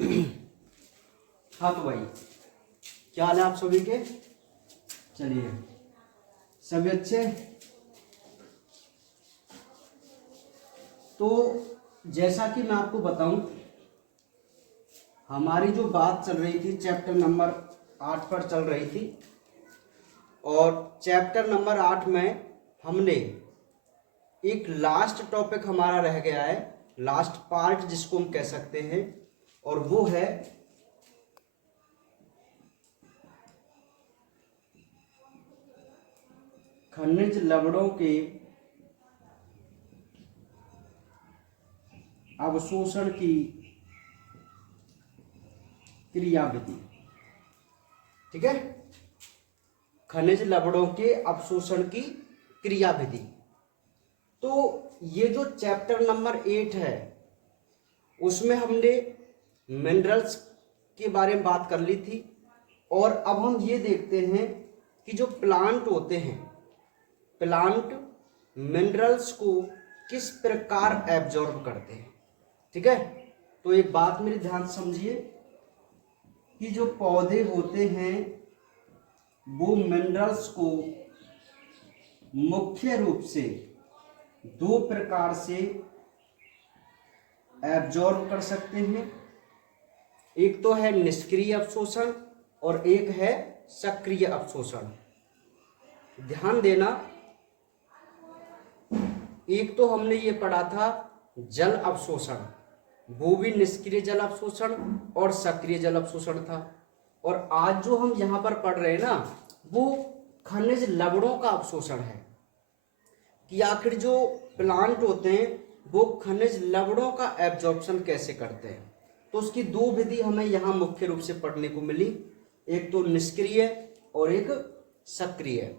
हाँ तो भाई, क्या हाल है आप सभी के? चलिए, सभी अच्छे? तो जैसा कि मैं आपको बताऊं, हमारी जो बात चल रही थी चैप्टर नंबर 8 पर चल रही थी, और चैप्टर नंबर 8 में हमने एक लास्ट टॉपिक हमारा रह गया है, लास्ट पार्ट जिसको हम कह सकते हैं, और वो है खनिज लवणों के अवशोषण की क्रियाविधि। ठीक है, खनिज लवणों के अवशोषण की क्रियाविधि। तो ये जो चैप्टर नंबर 8 है उसमें हमने मिनरल्स के बारे में बात कर ली थी, और अब हम ये देखते हैं कि जो प्लांट होते हैं, प्लांट मिनरल्स को किस प्रकार एब्जॉर्ब करते हैं। ठीक है, तो एक बात मेरी ध्यान से समझिए कि जो पौधे होते हैं वो मिनरल्स को मुख्य रूप से दो प्रकार से एब्जॉर्ब कर सकते हैं। एक तो है निष्क्रिय अवशोषण और एक है सक्रिय अवशोषण। ध्यान देना, एक तो हमने ये पढ़ा था जल अवशोषण, वो भी निष्क्रिय जल अवशोषण और सक्रिय जल अवशोषण था, और आज जो हम यहाँ पर पढ़ रहे हैं ना, वो खनिज लवणों का अवशोषण है, कि आखिर जो प्लांट होते हैं वो खनिज लवणों का एब्जॉर्प्शन कैसे करते हैं। तो उसकी दो विधि हमें यहाँ मुख्य रूप से पढ़ने को मिली, एक तो निष्क्रिय और एक सक्रिय।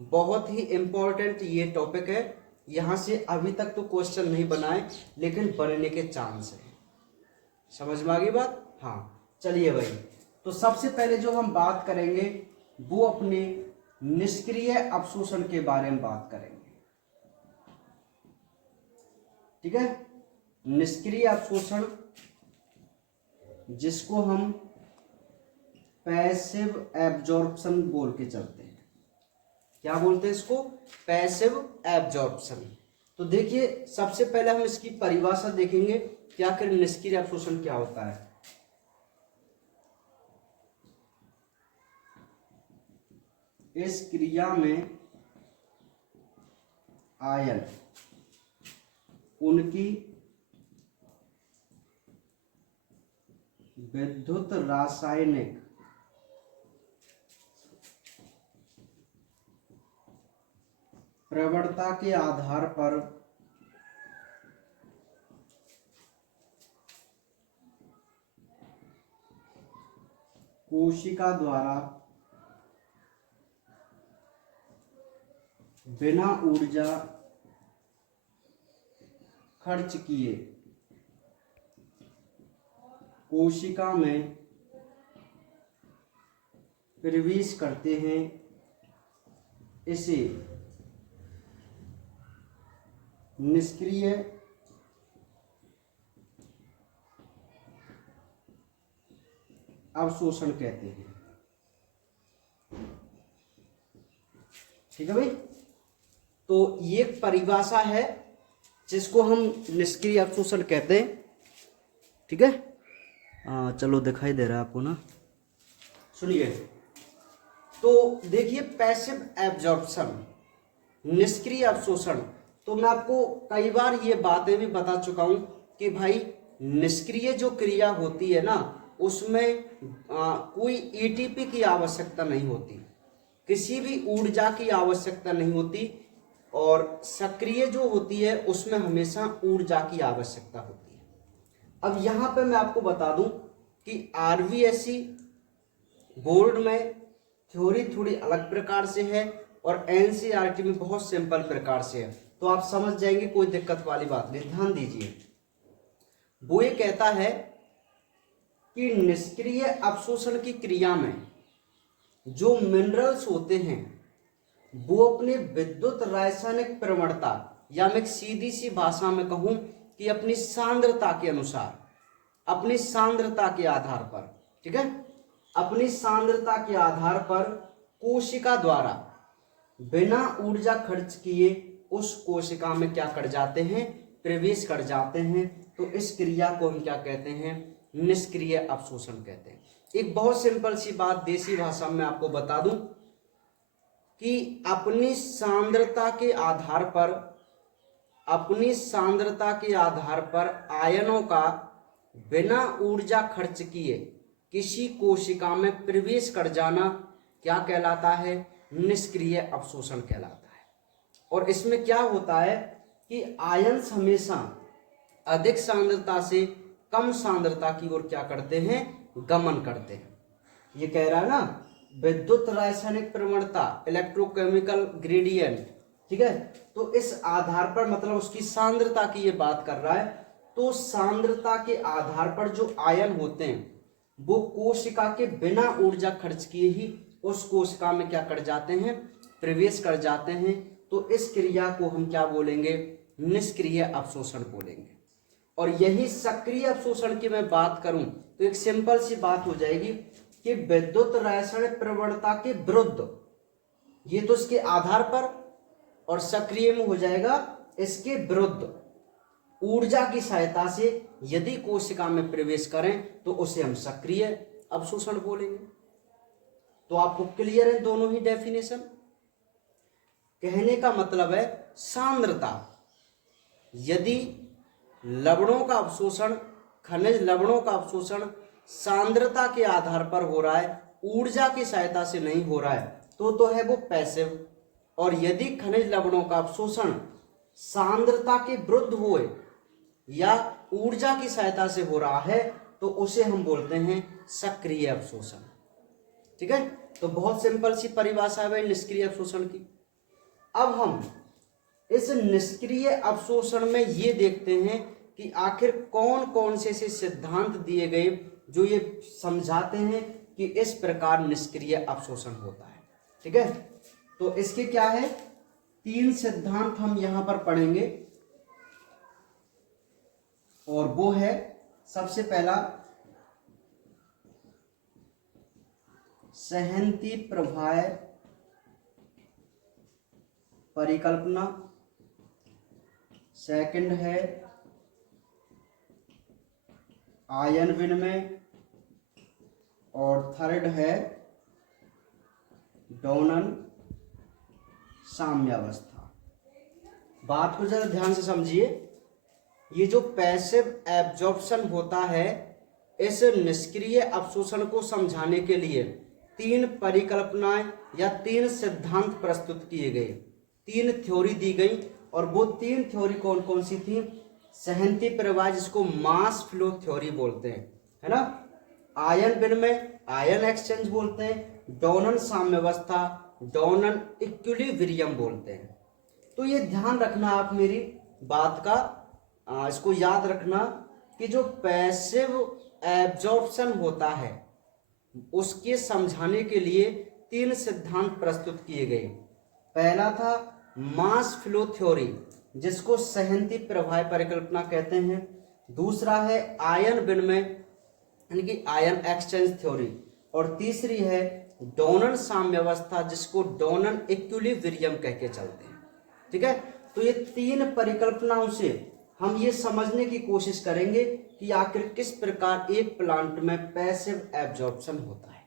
बहुत ही इंपॉर्टेंट ये टॉपिक है, यहाँ से अभी तक तो क्वेश्चन नहीं बनाए लेकिन बनने के चांस है। समझ में आ गई बात? हाँ, चलिए भाई, तो सबसे पहले जो हम बात करेंगे वो अपने निष्क्रिय अवशोषण के बारे में बात करेंगे। ठीक है, निष्क्रिय अवशोषण जिसको हम पैसिव एब्जॉर्प्शन बोल के चलते हैं। क्या बोलते हैं इसको? Passive absorption. तो देखिए, सबसे पहले हम इसकी परिभाषा देखेंगे कि आखिर निष्क्रिय अवशोषण क्या होता है। इस क्रिया में आयन उनकी विद्युत रासायनिक प्रवणता के आधार पर कोशिका द्वारा बिना ऊर्जा खर्च किए कोशिका में प्रवेश करते हैं। इसे निष्क्रिय अवशोषण कहते हैं। ठीक है भाई, तो ये परिभाषा है जिसको हम निष्क्रिय अवशोषण कहते हैं। ठीक है, चलो दिखाई दे रहा है आपको ना, सुनिए। तो देखिए, पैसिव एब्जॉर्प्शन, निष्क्रिय अवशोषण, तो मैं आपको कई बार ये बातें भी बता चुका हूं कि भाई निष्क्रिय जो क्रिया होती है ना, उसमें कोई एटीपी की आवश्यकता नहीं होती, किसी भी ऊर्जा की आवश्यकता नहीं होती, और सक्रिय जो होती है उसमें हमेशा ऊर्जा की आवश्यकता होती है। अब यहाँ पे मैं आपको बता दूं कि आरवीएससी बोर्ड में थ्योरी थोड़ी अलग प्रकार से है और एनसीईआरटी में बहुत सिंपल प्रकार से है, तो आप समझ जाएंगे, कोई दिक्कत वाली बात नहीं। ध्यान दीजिए, वो ये कहता है कि निष्क्रिय अवशोषण की क्रिया में जो मिनरल्स होते हैं वो अपने विद्युत रासायनिक प्रवणता, या मैं सीधी सी भाषा में कहूं कि अपनी सांद्रता के अनुसार अपनी सांद्रता के आधार पर, ठीक है, अपनी सांद्रता के आधार पर कोशिका द्वारा बिना ऊर्जा खर्च किए उस कोशिका में क्या कर जाते हैं, प्रवेश कर जाते हैं। तो इस क्रिया को हम क्या कहते हैं, निष्क्रिय अवशोषण कहते हैं। एक बहुत सिंपल सी बात देसी भाषा में आपको बता दूं कि अपनी सांद्रता के आधार पर, अपनी सांद्रता के आधार पर आयनों का बिना ऊर्जा खर्च किए किसी कोशिका में प्रवेश कर जाना क्या कहलाता है, निष्क्रिय अवशोषण कहलाता है। और इसमें क्या होता है कि आयन्स हमेशा अधिक सांद्रता से कम सांद्रता की ओर क्या करते हैं, गमन करते हैं। ये कह रहा है ना, विद्युत रासायनिक प्रवणता, इलेक्ट्रोकेमिकल ग्रेडियंट, ठीक है। तो इस आधार पर, मतलब उसकी सांद्रता की ये बात कर रहा है। तो सांद्रता के आधार पर जो आयन होते हैं वो कोशिका के बिना ऊर्जा खर्च किए ही उस कोशिका में क्या कर जाते हैं, प्रवेश कर जाते हैं। तो इस क्रिया को हम क्या बोलेंगे, निष्क्रिय अवशोषण बोलेंगे। और यही सक्रिय अवशोषण की मैं बात करूं तो एक सिंपल सी बात हो जाएगी कि विद्युत रासायनिक प्रवणता के विरुद्ध, ये तो इसके आधार पर, और सक्रिय में हो जाएगा इसके विरुद्ध ऊर्जा की सहायता से यदि कोशिका में प्रवेश करें तो उसे हम सक्रिय अवशोषण बोलेंगे। तो आपको क्लियर है दोनों ही डेफिनेशन। कहने का मतलब है सांद्रता, यदि लवणों का अवशोषण, खनिज लवणों का अवशोषण सांद्रता के आधार पर हो रहा है, ऊर्जा की सहायता से नहीं हो रहा है, तो है वो पैसिव। और यदि खनिज लवणों का अवशोषण सांद्रता के विरुद्ध होए या ऊर्जा की सहायता से हो रहा है तो उसे हम बोलते हैं सक्रिय अवशोषण, ठीक है। तो बहुत सिंपल सी परिभाषा है भाई निष्क्रिय अवशोषण की। अब हम इस निष्क्रिय अवशोषण में ये देखते हैं कि आखिर कौन कौन से सिद्धांत दिए गए जो ये समझाते हैं कि इस प्रकार निष्क्रिय अवशोषण होता है, ठीक है। तो इसके क्या है, 3 सिद्धांत हम यहां पर पढ़ेंगे। और वो है सबसे पहला सहन्ति प्रभाय परिकल्पना, सेकंड है आयन विनिमय, और थर्ड है डोनन साम्यावस्था। बात को जरा ध्यान से समझिए। ये जो पैसिव एब्जॉर्प्शन होता है, इस निष्क्रिय अवशोषण को समझाने के लिए 3 परिकल्पनाएं या 3 सिद्धांत प्रस्तुत किए गए, 3 थ्योरी दी गई। और वो 3 थ्योरी कौन कौन सी थी, सहन्ति प्रवाह जिसको मास फ्लो थ्योरी बोलते हैं, है ना, आयन विनिमय, आयन एक्सचेंज बोलते हैं, डोनन साम्यावस्था, डोनन इक्विलिब्रियम बोलते हैं। तो ये ध्यान रखना आप मेरी बात का, इसको याद रखना कि जो पैसिव एब्जॉर्प्शन होता है उसके समझाने के लिए 3 सिद्धांत प्रस्तुत किए गए। पहला था मास फ्लो थ्योरी जिसको सहन्ति प्रवाह परिकल्पना कहते हैं। दूसरा है आयन विनिमय यानी कि आयन एक्सचेंज थ्योरी। और तीसरी है डोनन साम्यावस्था जिसको डोनन इक्विलिब्रियम कह के चलते हैं, ठीक है। तो ये 3 परिकल्पनाओं से हम ये समझने की कोशिश करेंगे कि आखिर किस प्रकार एक प्लांट में पैसिव एब्जॉर्प्शन होता है,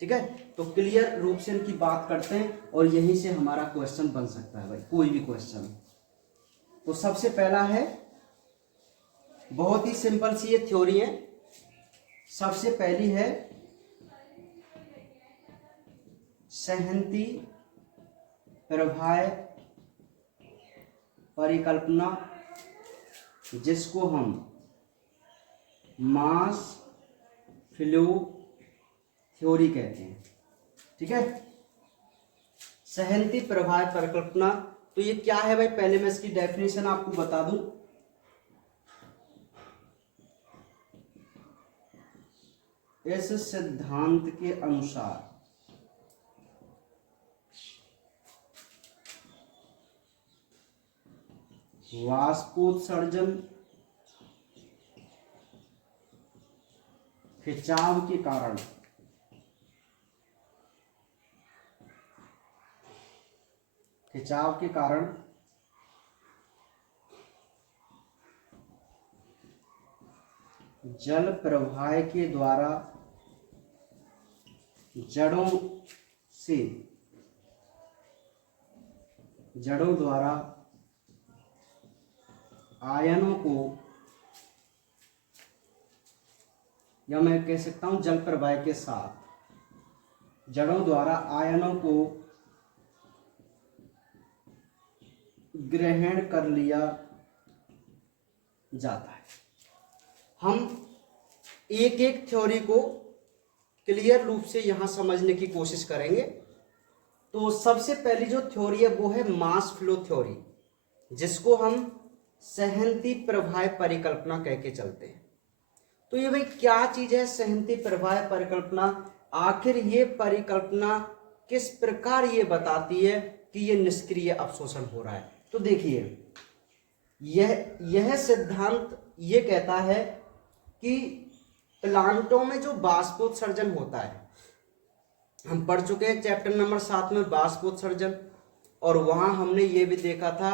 ठीक है। तो क्लियर रूप से इनकी बात करते हैं और यहीं से हमारा क्वेश्चन बन सकता है भाई, कोई भी क्वेश्चन। तो सबसे पहला है, बहुत ही सिंपल सी ये थ्योरी है। सबसे पहली है सहन्ति प्रवाह परिकल्पना जिसको हम मास फ्लो थ्योरी कहते हैं, ठीक है। सहन्ति प्रवाह परिकल्पना, तो ये क्या है भाई, पहले मैं इसकी डेफिनेशन आपको बता दूं। इस सिद्धांत के अनुसार वाष्पोत्सर्जन खिंचाव के कारण जल प्रवाह के द्वारा जड़ों द्वारा आयनों को, या मैं कह सकता हूं जल प्रवाह के साथ जड़ों द्वारा आयनों को ग्रहण कर लिया जाता है। हम एक एक थ्योरी को क्लियर रूप से यहां समझने की कोशिश करेंगे। तो सबसे पहली जो थ्योरी है वो है मास फ्लो थ्योरी, जिसको हम सहनती प्रवाह परिकल्पना कह के चलते हैं। तो ये भाई क्या चीज है सहनती प्रवाह परिकल्पना? आखिर ये परिकल्पना किस प्रकार ये बताती है कि ये निष्क्रिय अवशोषण हो रहा है? तो देखिए, यह सिद्धांत ये कहता है कि प्लांटों में जो बाष्पोत्सर्जन होता है, हम पढ़ चुके हैं चैप्टर नंबर 7 में बाष्पोत्सर्जन, और वहां हमने ये भी देखा था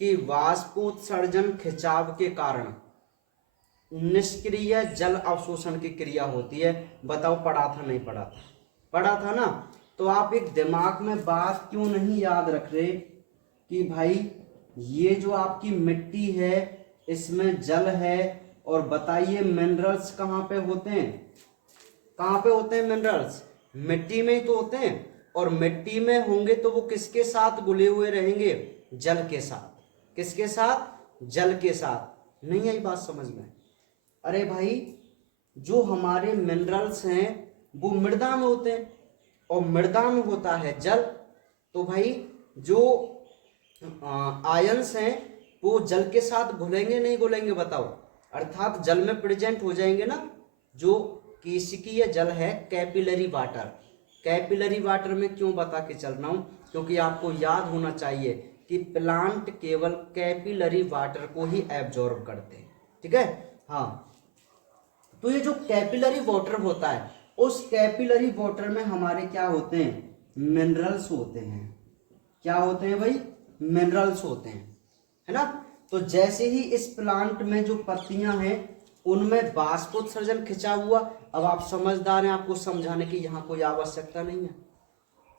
कि बाष्पोत्सर्जन खिंचाव के कारण निष्क्रिय जल अवशोषण की क्रिया होती है। बताओ पढ़ा था नहीं पढ़ा था? पढ़ा था ना? तो आप एक दिमाग में बात क्यों नहीं याद रख रहे कि भाई ये जो आपकी मिट्टी है इसमें जल है, और बताइए मिनरल्स कहाँ पे होते हैं? कहाँ पे होते हैं मिनरल्स? मिट्टी में ही तो होते हैं, और मिट्टी में होंगे तो वो किसके साथ घुले हुए रहेंगे? जल के साथ। किसके साथ? जल के साथ। नहीं आई बात समझ में? अरे भाई, जो हमारे मिनरल्स हैं वो मृदा में होते हैं, और मृदा में होता है जल। तो भाई जो आयंस हैं वो जल के साथ घुलेंगे नहीं घुलेंगे? बताओ। अर्थात जल में प्रेजेंट हो जाएंगे ना। जो केशिकीय जल है, कैपिलरी वाटर। कैपिलरी वाटर में क्यों बता के चल रहा हूं? क्योंकि आपको याद होना चाहिए कि प्लांट केवल कैपिलरी वाटर को ही एब्जॉर्ब करते हैं। ठीक है? हाँ, तो ये जो कैपिलरी वाटर होता है, उस कैपिलरी वाटर में हमारे क्या होते हैं? मिनरल्स होते हैं। क्या होते हैं भाई? मिनरल्स होते हैं, है ना? तो जैसे ही इस प्लांट में जो पत्तियां हैं उनमें बाष्पोत्सर्जन खिंचा हुआ। अब आप समझदार हैं, आपको समझाने की यहाँ कोई आवश्यकता नहीं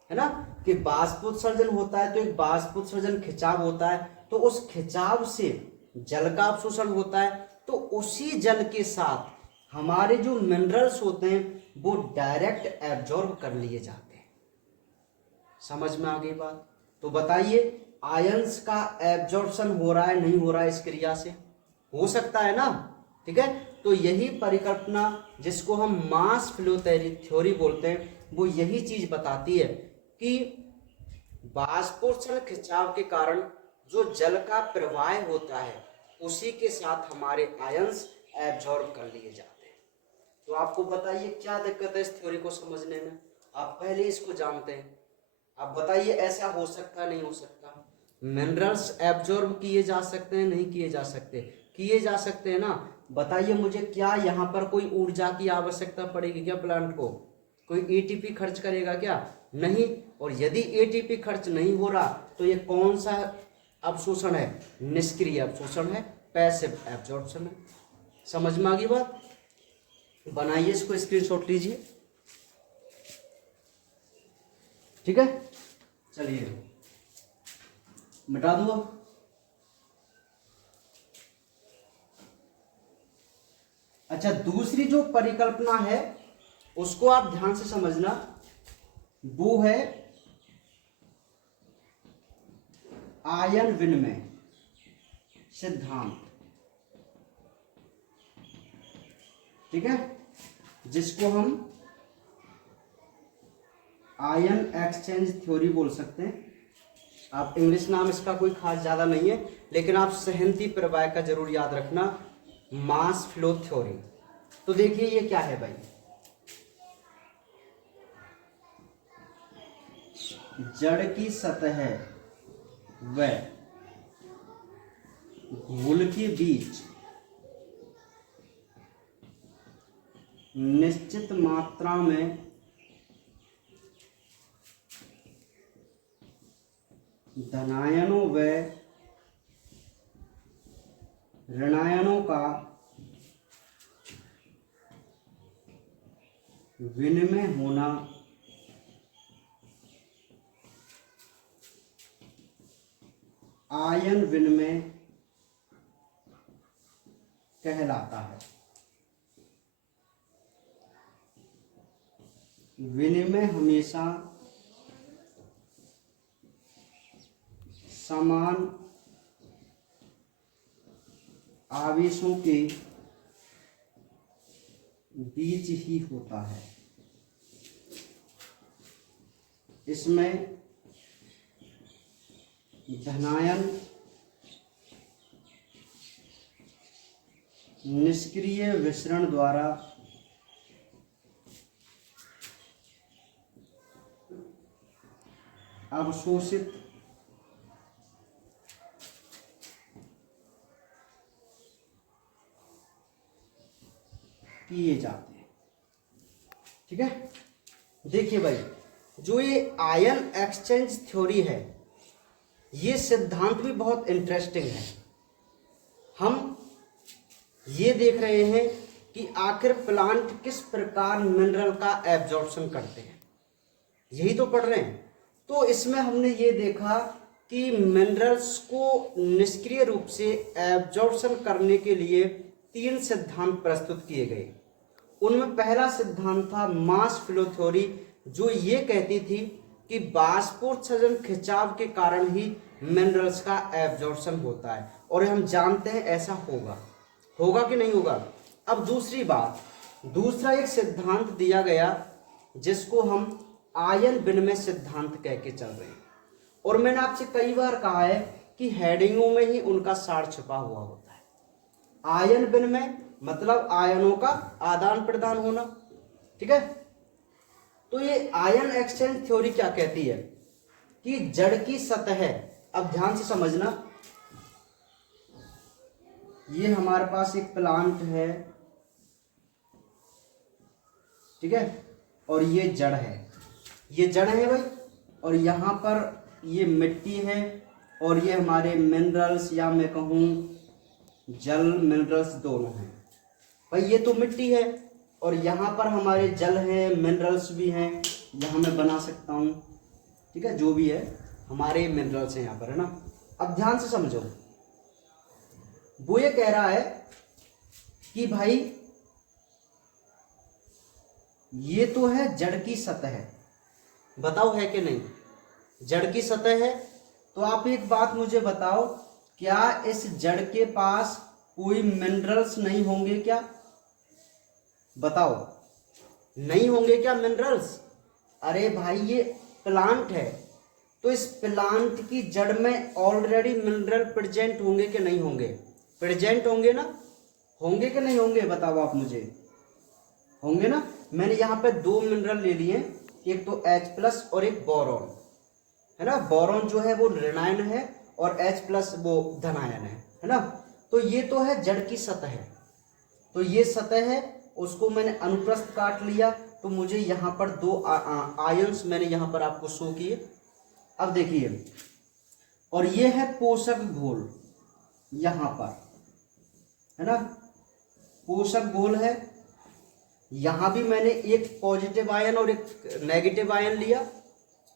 है ना? कि बाष्पोत्सर्जन होता है तो एक बाष्पोत्सर्जन खिंचाव होता है, तो उस खिंचाव से जल का अवशोषण होता है। तो उसी जल के साथ हमारे जो मिनरल्स होते हैं वो डायरेक्ट एब्जॉर्ब कर लिए जाते हैं। समझ में आ गई बात? तो बताइए, आयंस का एब्जॉर्प्शन हो रहा है नहीं हो रहा है इस क्रिया से? हो सकता है ना? ठीक है? तो यही परिकल्पना जिसको हम मास फ्लो थ्योरी बोलते हैं, वो यही चीज बताती है कि बाष्पोत्सर्जन खिंचाव के कारण जो जल का प्रवाह होता है उसी के साथ हमारे आयंस एब्जॉर्ब कर लिए जाते हैं। तो आपको बताइए क्या दिक्कत है इस थ्योरी को समझने में? आप पहले इसको जानते हैं। आप बताइए ऐसा हो सकता नहीं हो सकता? मिनरल्स एब्जॉर्ब किए जा सकते हैं नहीं किए जा सकते? किए जा सकते हैं ना? बताइए मुझे, क्या यहाँ पर कोई ऊर्जा की आवश्यकता पड़ेगी क्या प्लांट को? कोई एटीपी खर्च करेगा क्या? नहीं। और यदि एटीपी खर्च नहीं हो रहा तो ये कौन सा अवशोषण है? निष्क्रिय अवशोषण है, पैसिव एब्जॉर्प्शन है। समझ में आ गई बात? बनाइए इसको, स्क्रीनशॉट लीजिए। ठीक है, चलिए मिटा दूंगा। अच्छा, दूसरी जो परिकल्पना है उसको आप ध्यान से समझना, वो है आयन विनिमय सिद्धांत। ठीक है, जिसको हम आयन एक्सचेंज थ्योरी बोल सकते हैं। आप इंग्लिश नाम इसका कोई खास ज्यादा नहीं है, लेकिन आप सहनती प्रवाह का जरूर याद रखना, मास फ्लो थ्योरी। तो देखिए ये क्या है भाई? जड़ की सतह व घोल के बीच निश्चित मात्रा में धनायनों व ऋणायनों का विनिमय होना आयन विनिमय कहलाता है। विनिमय हमेशा समान आवेशों के बीच ही होता है। इसमें धनायन निष्क्रिय विसरण द्वारा अवशोषित किए जाते हैं। ठीक है, देखिए भाई, जो ये आयन एक्सचेंज थ्योरी है, ये सिद्धांत भी बहुत इंटरेस्टिंग है। हम ये देख रहे हैं कि आखिर प्लांट किस प्रकार मिनरल का एब्जॉर्प्शन करते हैं, यही तो पढ़ रहे हैं। तो इसमें हमने ये देखा कि मिनरल्स को निष्क्रिय रूप से एब्जॉर्प्शन करने के लिए 3 सिद्धांत प्रस्तुत किए गए। उनमें पहला सिद्धांत था मास फ्लो थ्योरी, जो ये कहती थी कि बाष्पोत्सर्जन खिंचाव के कारण ही मिनरल्स का एब्जॉर्प्शन होता है, और हम जानते हैं ऐसा होगा कि नहीं होगा। अब दूसरी बात, दूसरा एक सिद्धांत दिया गया जिसको हम आयन विनिमय सिद्धांत कह के चल रहे हैं, और मैंने आपसे कई बार कहा है कि हेडिंगों में ही उनका सार छुपा हुआ होता है। आयन विनिमय मतलब आयनों का आदान प्रदान होना। ठीक है, तो ये आयन एक्सचेंज थ्योरी क्या कहती है कि जड़ की सतह, अब ध्यान से समझना, ये हमारे पास एक प्लांट है, ठीक है, और ये जड़ है, ये जड़ है भाई, और यहाँ पर ये मिट्टी है, और ये हमारे मिनरल्स या मैं कहूँ जल मिनरल्स दोनों हैं। भाई ये तो मिट्टी है, और यहाँ पर हमारे जल है, मिनरल्स भी हैं, यहाँ मैं बना सकता हूँ। ठीक है, जो भी है हमारे मिनरल्स हैं यहाँ पर, है ना। अब ध्यान से समझो, वो ये कह रहा है कि भाई ये तो है जड़ की सतह, बताओ है कि नहीं, जड़ की सतह है। तो आप एक बात मुझे बताओ, क्या इस जड़ के पास कोई मिनरल्स नहीं होंगे क्या? बताओ, नहीं होंगे क्या मिनरल्स? अरे भाई ये प्लांट है, तो इस प्लांट की जड़ में ऑलरेडी मिनरल प्रेजेंट होंगे कि नहीं होंगे? प्रेजेंट होंगे ना, होंगे कि नहीं होंगे, बताओ आप मुझे, होंगे ना। मैंने यहाँ पे 2 मिनरल ले लिए, एक तो H+ और एक बोरॉन, है ना। बोरॉन जो है वो ऋणायन है और H+ वो धनायन है ना। तो ये तो है जड़ की सतह है, तो ये सतह है, उसको मैंने अनुप्रस्थ काट लिया, तो मुझे यहाँ पर 2 आयंस मैंने यहाँ पर आपको शो किए। अब देखिए, और ये है पोषक घोल यहाँ पर, है ना, पोषक घोल है। यहाँ भी मैंने एक पॉजिटिव आयन और एक नेगेटिव आयन लिया,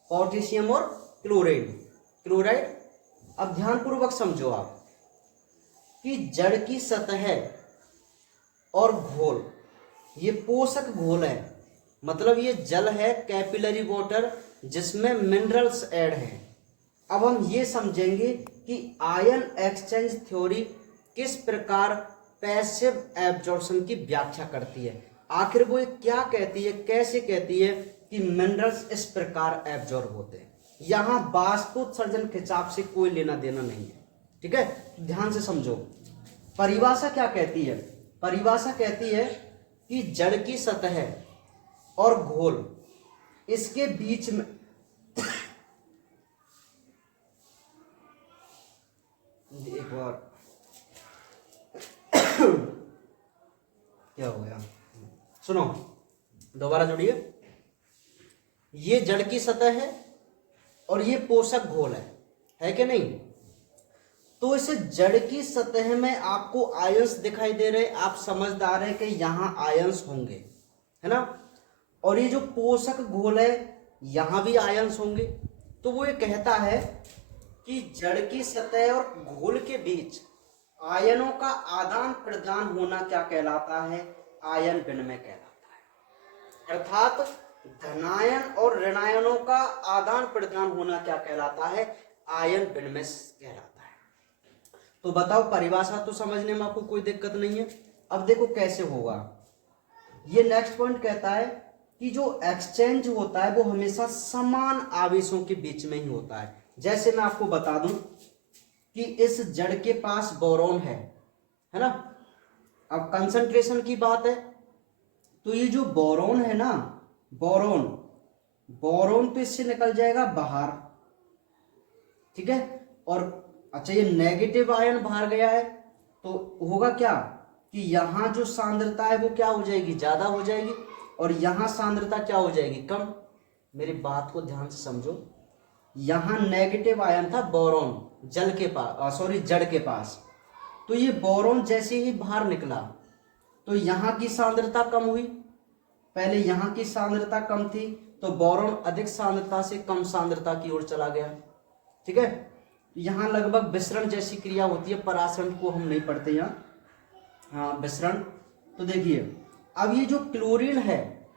पोटेशियम और क्लोराइड। अब ध्यानपूर्वक समझो आप कि जड़ की सतह और घोल, ये पोषक घोल है, मतलब ये जल है, कैपिलरी वाटर, जिसमें मिनरल्स ऐड हैं। अब हम ये समझेंगे कि आयन एक्सचेंज थ्योरी किस प्रकार पैसिव एब्जॉर्प्शन की व्याख्या करती है। आखिर वो क्या कहती है, कैसे कहती है कि मिनरल्स इस प्रकार एब्जॉर्ब होते हैं। यहाँ बाष्पोत्सर्जन खिंचाव से कोई लेना देना नहीं है। ठीक है, ध्यान से समझो। परिभाषा क्या कहती है? परिभाषा कहती है कि जड़ की सतह और घोल, इसके बीच में एक बार क्या हो गया, सुनो, दोबारा जुड़िए। ये जड़ की सतह है और ये पोषक घोल है कि नहीं? तो इस जड़ की सतह में आपको आयंस दिखाई दे रहे, आप समझदार है कि यहां आयंस होंगे, है ना? और ये जो पोषक घोल है यहां भी आयंस होंगे। तो वो ये कहता है कि जड़ की सतह और घोल के बीच आयनों का आदान प्रदान होना क्या कहलाता है? आयन विनिमय कहलाता है। अर्थात धनायन और ऋणायनों का आदान प्रदान होना क्या कहलाता है? आयन विनिमय कहलाता है। तो बताओ, परिभाषा तो समझने में आपको कोई दिक्कत नहीं है। अब देखो कैसे होगा। ये नेक्स्ट पॉइंट कहता है कि जो एक्सचेंज होता है वो हमेशा समान आवेशों के बीच में ही होता है। जैसे मैं आपको बता दूं कि इस जड़ के पास बोरॉन है ना? अब कंसंट्रेशन की बात है तो ये जो बोरॉन है ना, बोरॉन तो इससे निकल जाएगा बाहर, ठीक है? और अच्छा, ये नेगेटिव आयन बाहर गया है तो होगा क्या कि यहां जो सांद्रता है वो क्या हो जाएगी? ज्यादा हो जाएगी, और यहां सांद्रता क्या हो जाएगी? कम। मेरी बात को ध्यान से समझो। यहां नेगेटिव आयन था बोरॉन जल के पास, जड़ के पास। तो ये बोरॉन जैसे ही बाहर निकला तो यहां की सांद्रता कम हुई। पहले यहां की सांद्रता कम थी तो बोरॉन अधिक सांद्रता से कम सांद्रता की ओर चला गया, ठीक है? यहां लगभग विसरण जैसी क्रिया होती है, परासरण को हम नहीं पढ़ते यहाँ, हाँ विसरण। तो देखिए, अब ये जो क्लोरीन है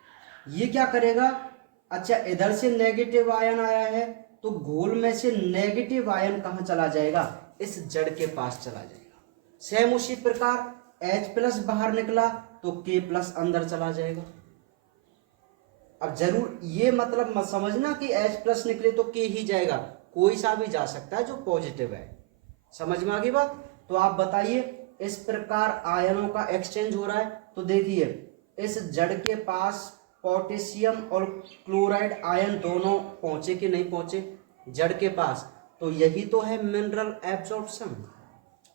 ये क्या करेगा? अच्छा, इधर से नेगेटिव आयन आया है तो घोल में से नेगेटिव आयन कहां चला जाएगा? इस जड़ के पास चला जाएगा। सेम उसी प्रकार H+ बाहर निकला तो K+ अंदर चला जाएगा। अब जरूर ये मतलब मत समझना कि H+ निकले तो K ही जाएगा, कोई सा भी जा सकता है जो पॉजिटिव है। समझ में आ गई बात? तो आप बताइए, इस प्रकार आयनों का एक्सचेंज हो रहा है। तो देखिए, इस जड़ के पास पोटेशियम और क्लोराइड आयन दोनों पहुंचे कि नहीं पहुंचे जड़ के पास? तो यही तो है मिनरल एब्जॉर्प्शन।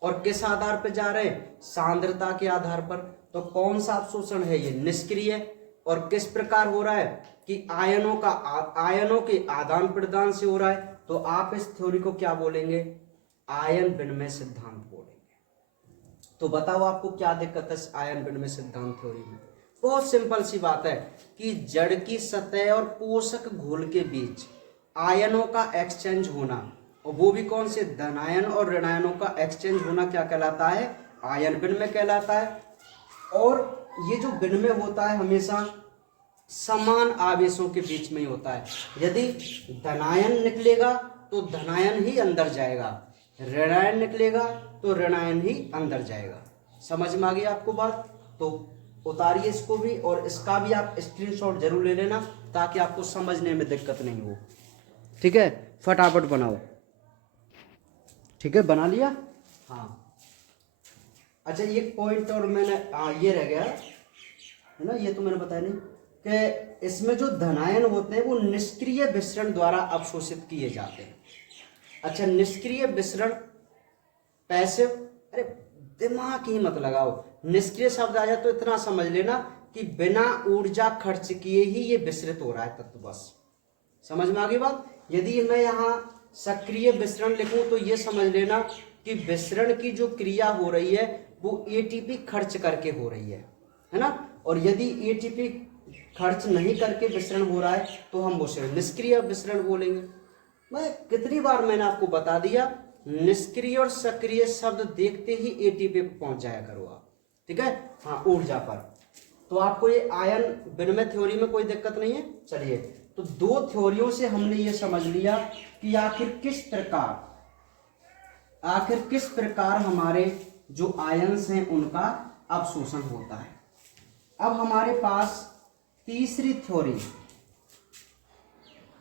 और किस आधार पर जा रहे हैं? सांद्रता के आधार पर। तो कौन सा अवशोषण है ये? निष्क्रिय। और किस प्रकार हो रहा है कि आयनों के आदान प्रदान से हो रहा है। तो आप इस थ्योरी को क्या बोलेंगे? आयन विनिमय सिद्धांत बोलेंगे। तो बताओ आपको क्या दिक्कत है आयन विनिमय सिद्धांत थ्योरी में? बहुत सिंपल सी बात है कि जड़ की सतह और पोषक घोल के बीच आयनों का एक्सचेंज होना, और वो भी कौन से? धनायन और ऋणायनों का एक्सचेंज होना क्या कहलाता है? आयन विनिमय कहलाता है। और ये जो विनिमय होता है हमेशा समान आवेशों के बीच में ही होता है। यदि धनायन निकलेगा तो धनायन ही अंदर जाएगा, ऋणायन निकलेगा तो ऋणायन ही अंदर जाएगा। समझ में आ गई आपको बात? तो उतारिए इसको भी, और इसका भी आप स्क्रीनशॉट जरूर ले लेना ताकि आपको समझने में दिक्कत नहीं हो, ठीक है? फटाफट बनाओ, ठीक है? बना लिया? हाँ। अच्छा, एक पॉइंट और मैंने ये रह गया है ना, ये तो मैंने बताया नहीं कि इसमें जो धनायन होते हैं वो निष्क्रिय विसरण द्वारा अवशोषित किए जाते हैं। अच्छा, निष्क्रिय विसरण, पैसिव, अरे दिमाग ही मत लगाओ। निष्क्रिय शब्द आ जाए तो इतना समझ लेना कि बिना ऊर्जा खर्च किए ही ये विसरित हो रहा है तत्व, बस। समझ में आ गई बात? यदि मैं यहाँ सक्रिय विसरण लिखूं तो ये समझ लेना कि विसरण की जो क्रिया हो रही है वो एटीपी खर्च करके हो रही है ना? और यदि एटीपी खर्च नहीं करके विसरण हो रहा है तो हम उसे निष्क्रिय विसरण बोलेंगे। मैं कितनी बार मैंने आपको बता दिया, निष्क्रिय और सक्रिय शब्द देखते ही एटीपी पे पहुंच जाया करो आप, ठीक है? हाँ, ऊर्जा पर। तो आपको ये आयन विनिमय थ्योरी में कोई दिक्कत नहीं है। चलिए, तो दो थ्योरियों से हमने ये समझ लिया कि आखिर किस प्रकार हमारे जो आयंस हैं उनका अवशोषण होता है। अब हमारे पास तीसरी थ्योरी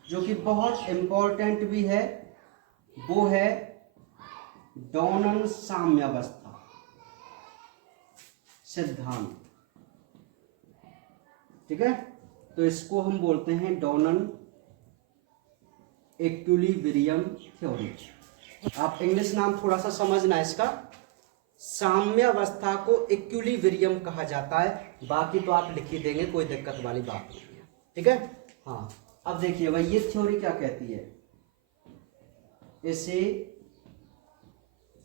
जो कि बहुत इंपॉर्टेंट भी है वो है डॉनन साम्यावस्था सिद्धांत, ठीक है? तो इसको हम बोलते हैं डॉनन इक्विलिब्रियम थ्योरी। आप इंग्लिश नाम थोड़ा सा समझना इसका, साम्य अवस्था को इक्विलिब्रियम कहा जाता है। बाकी तो आप लिख ही देंगे, कोई दिक्कत वाली बात नहीं है, ठीक है। हाँ, अब देखिए भाई ये थ्योरी क्या कहती है, इसे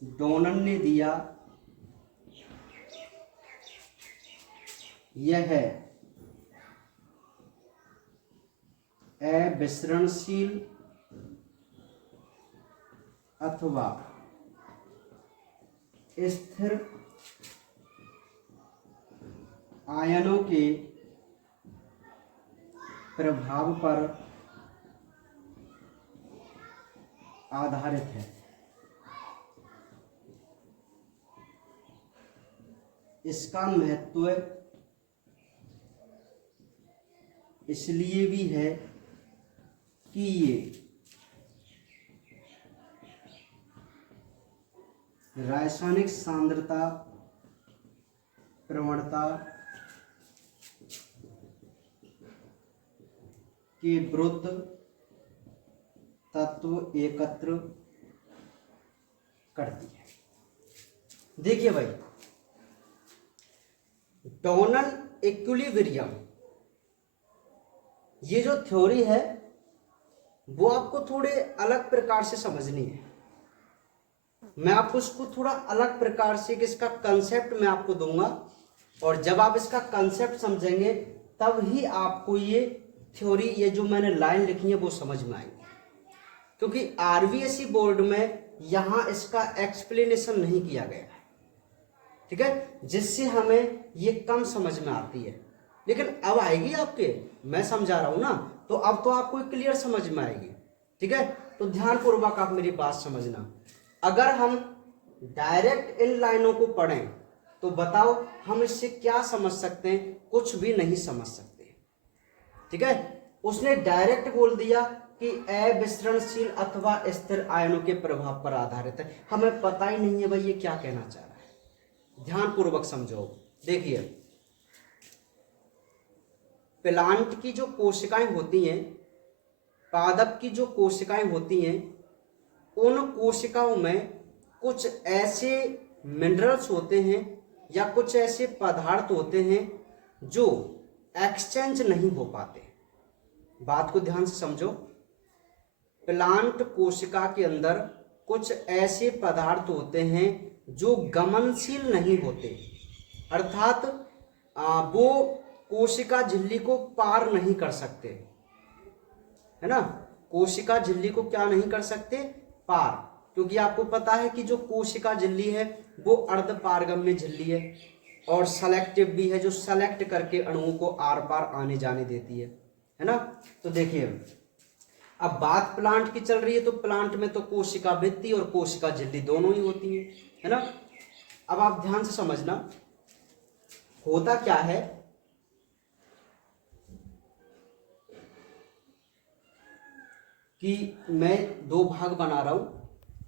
डोनन ने दिया, यह अविसरणशील अथवा स्थिर आयनों के प्रभाव पर आधारित है। इसका महत्व इसलिए भी है कि ये रासायनिक सांद्रता प्रवणता के विरुद्ध तत्व एकत्र करती है। देखिए भाई, डोनन इक्विलिब्रियम, ये जो थ्योरी है वो आपको थोड़े अलग प्रकार से समझनी है। मैं आपको इसको थोड़ा अलग प्रकार से इसका कंसेप्ट मैं आपको दूंगा, और जब आप इसका कंसेप्ट समझेंगे तब ही आपको ये थ्योरी, ये जो मैंने लाइन लिखी है वो समझ में आएगी। क्योंकि आरबीएसई बोर्ड में यहां इसका एक्सप्लेनेशन नहीं किया गया है, ठीक है, जिससे हमें ये कम समझ में आती है। लेकिन अब आएगी आपके, मैं समझा रहा हूं ना, तो अब तो आपको क्लियर समझ में आएगी, ठीक है। तो ध्यानपूर्वक आप मेरी बात समझना। अगर हम डायरेक्ट इन लाइनों को पढ़ें तो बताओ हम इससे क्या समझ सकते हैं? कुछ भी नहीं समझ सकते, ठीक है। उसने डायरेक्ट बोल दिया कि अविसरणशील अथवा स्थिर आयनों के प्रभाव पर आधारित है। हमें पता ही नहीं है भाई ये क्या कहना चाह रहा है। ध्यानपूर्वक समझो। देखिए, प्लांट की जो कोशिकाएं होती हैं, पादप की जो कोशिकाएं होती हैं, उन कोशिकाओं में कुछ ऐसे मिनरल्स होते हैं या कुछ ऐसे पदार्थ होते हैं जो एक्सचेंज नहीं हो पाते। बात को ध्यान से समझो। प्लांट कोशिका के अंदर कुछ ऐसे पदार्थ होते हैं जो गमनशील नहीं होते, अर्थात वो कोशिका झिल्ली को पार नहीं कर सकते, है ना। कोशिका झिल्ली को क्या नहीं कर सकते? पार। क्योंकि आपको पता है कि जो कोशिका झिल्ली है वो अर्धपारगम्य झिल्ली है और सेलेक्टिव भी है, जो सेलेक्ट करके अणुओं को आर पार आने जाने देती है ना। तो देखिए, अब बात प्लांट की चल रही है, तो प्लांट में तो कोशिका भित्ति और कोशिका झिल्ली दोनों ही होती है ना। अब आप ध्यान से समझना, होता क्या है कि मैं दो भाग बना रहा हूं,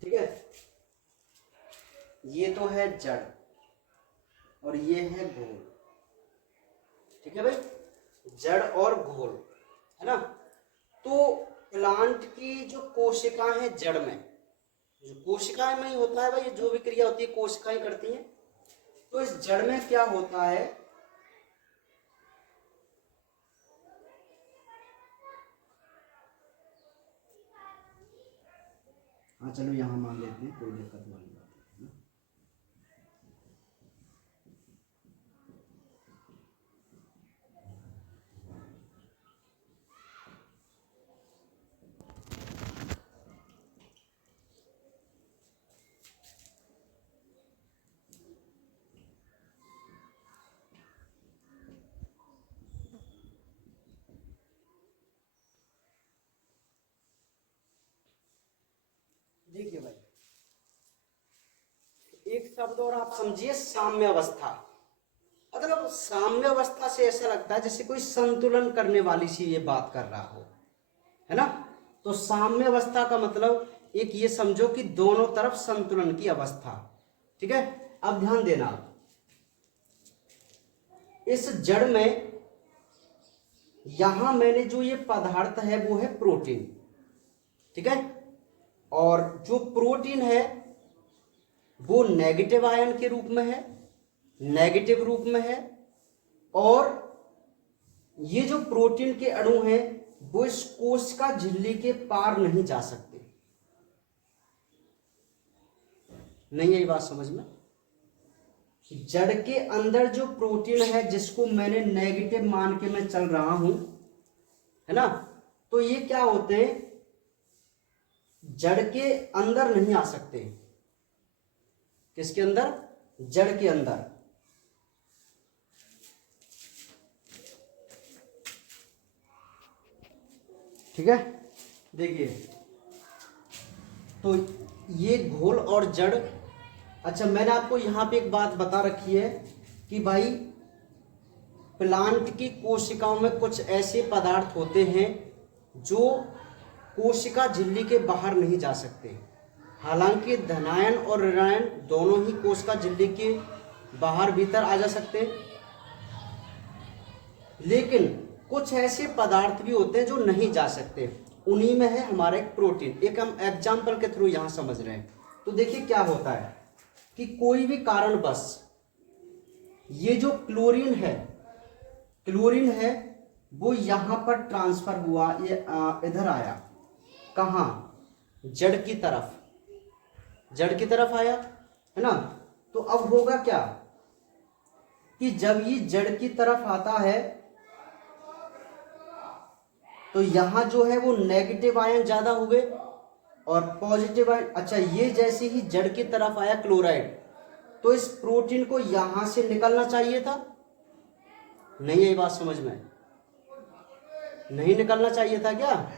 ठीक है। ये तो है जड़ और ये है घोल, ठीक है भाई, जड़ और घोल, है ना। तो प्लांट की जो कोशिकाएं हैं जड़ में, जो कोशिकाएं में ही होता है भाई, जो भी क्रिया होती है कोशिकाएं करती हैं। तो इस जड़ में क्या होता है, हाँ चलो यहां मान लेते हैं, कोई दिक्कत वाली बात नहीं है। देखिए भाई, एक शब्द और आप समझिए, साम्य अवस्था। मतलब साम्य अवस्था से ऐसा लगता है जैसे कोई संतुलन करने वाली सी ये बात कर रहा हो, है ना। तो साम्य अवस्था का मतलब एक ये समझो कि दोनों तरफ संतुलन की अवस्था, ठीक है। अब ध्यान देना, इस जड़ में यहां मैंने जो ये पदार्थ है वो है प्रोटीन, ठीक है। और जो प्रोटीन है वो नेगेटिव आयन के रूप में है, नेगेटिव रूप में है, और ये जो प्रोटीन के अणु हैं वो इस कोशिका झिल्ली के पार नहीं जा सकते। नहीं यही बात समझ में? जड़ के अंदर जो प्रोटीन है जिसको मैंने नेगेटिव मान के मैं चल रहा हूं, है ना, तो ये क्या होते हैं, जड़ के अंदर नहीं आ सकते। किसके अंदर? जड़ के अंदर। ठीक है, देखिए तो ये घोल और जड़। अच्छा, मैंने आपको यहां पे एक बात बता रखी है कि भाई प्लांट की कोशिकाओं में कुछ ऐसे पदार्थ होते हैं जो कोशिका झिल्ली के बाहर नहीं जा सकते। हालांकि धनायन और ऋणायन दोनों ही कोशिका झिल्ली के बाहर भीतर आ जा सकते हैं, लेकिन कुछ ऐसे पदार्थ भी होते हैं जो नहीं जा सकते। उन्हीं में है हमारा एक प्रोटीन। एक हम एग्जाम्पल के थ्रू यहां समझ रहे हैं। तो देखिए क्या होता है कि कोई भी कारणवश ये जो क्लोरीन है वो यहां पर ट्रांसफर हुआ, ये इधर आया। कहां? जड़ की तरफ, जड़ की तरफ आया, है ना। तो अब होगा क्या कि जब ये जड़ की तरफ आता है तो यहां जो है वो नेगेटिव आयन ज्यादा हो गए और पॉजिटिव आयन। अच्छा, ये जैसे ही जड़ की तरफ आया क्लोराइड, तो इस प्रोटीन को यहां से निकलना चाहिए था। नहीं, यही बात समझ में? नहीं निकलना चाहिए था क्या?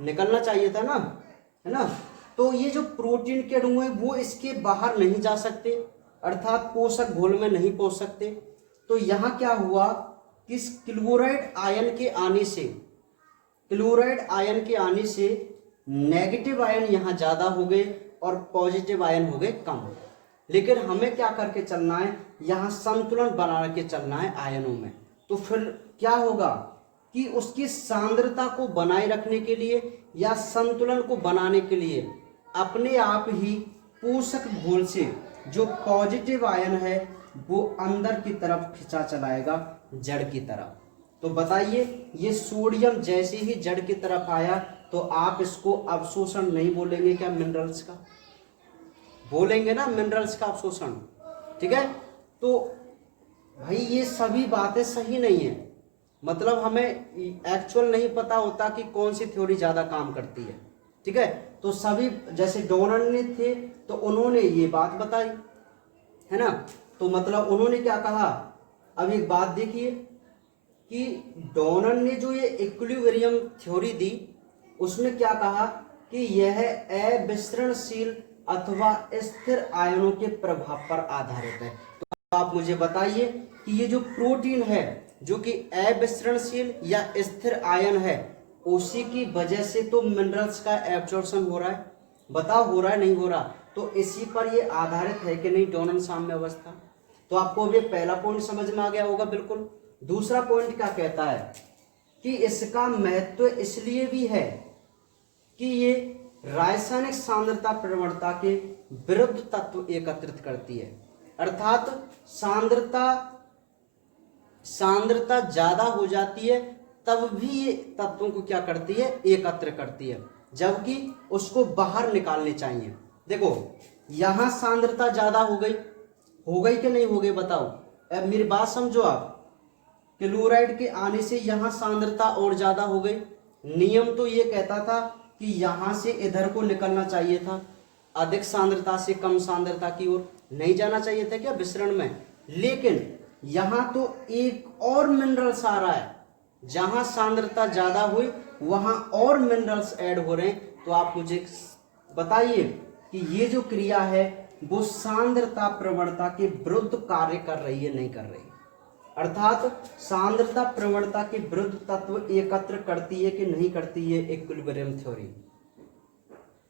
निकलना चाहिए था ना, है ना। तो ये जो प्रोटीन के अणु है वो इसके बाहर नहीं जा सकते, अर्थात पोषक घोल में नहीं पहुंच सकते। तो यहां क्या हुआ कि इस क्लोराइड आयन के आने से नेगेटिव आयन यहां ज्यादा हो गए और पॉजिटिव आयन हो गए कम। लेकिन हमें क्या करके चलना है, यहां संतुलन बना के चलना है आयनों में। तो फिर क्या होगा कि उसकी सांद्रता को बनाए रखने के लिए या संतुलन को बनाने के लिए अपने आप ही पोषक घोल से जो पॉजिटिव आयन है वो अंदर की तरफ खिंचा चलाएगा, जड़ की तरफ। तो बताइए, ये सोडियम जैसे ही जड़ की तरफ आया तो आप इसको अवशोषण नहीं बोलेंगे क्या? मिनरल्स का बोलेंगे ना, मिनरल्स का अवशोषण। ठीक है, तो भाई ये सभी बातें सही नहीं है। मतलब हमें एक्चुअल नहीं पता होता कि कौन सी थ्योरी ज्यादा काम करती है। ठीक है, तो सभी जैसे डोनर ने थे तो उन्होंने ये बात बताई, है ना। तो मतलब उन्होंने क्या कहा, अब एक बात देखिए कि डोनर ने जो ये इक्विलिब्रियम थ्योरी दी उसमें क्या कहा कि यह अविसरणशील अथवा स्थिर आयनों के प्रभाव पर आधारित है। तो आप मुझे बताइए कि ये जो प्रोटीन है जो कि अविसरणशील या स्थिर आयन है, उसी की वजह से तो मिनरल्स का एब्जॉर्प्शन हो रहा है। बताओ, हो रहा है नहीं हो रहा? तो इसी पर ये आधारित है कि नहीं, डोनर साम्य अवस्था। तो आपको अभी पहला पॉइंट समझ में आ गया होगा बिल्कुल। दूसरा पॉइंट क्या कहता है कि इसका महत्व इसलिए भी है कि ये रासायनिक सांद्रता प्रवणता के विरुद्ध तत्व एकत्रित करती है। अर्थात सांद्रता ज्यादा हो जाती है तब भी ये तत्वों को क्या करती है, एकत्र करती है, जबकि उसको बाहर निकालने चाहिए। देखो यहां सांद्रता ज्यादा हो गई कि नहीं हो गई? बताओ, अब मेरी बात समझो आप। क्लोराइड के आने से यहां सांद्रता और ज्यादा हो गई। नियम तो ये कहता था कि यहां से इधर को निकलना चाहिए था, अधिक सांद्रता से कम सांद्रता की ओर नहीं जाना चाहिए था क्या विसरण में? लेकिन यहां तो एक और मिनरल्स आ रहा है, जहां सांद्रता ज्यादा हुई वहां और मिनरल्स ऐड हो रहे हैं। तो आप मुझे बताइए कि ये जो क्रिया है वो सांद्रता प्रवणता के विरुद्ध कार्य कर रही है, नहीं कर रही? अर्थात सांद्रता प्रवणता के विरुद्ध तत्व एकत्र करती है कि नहीं करती है इक्विलिब्रियम थ्योरी?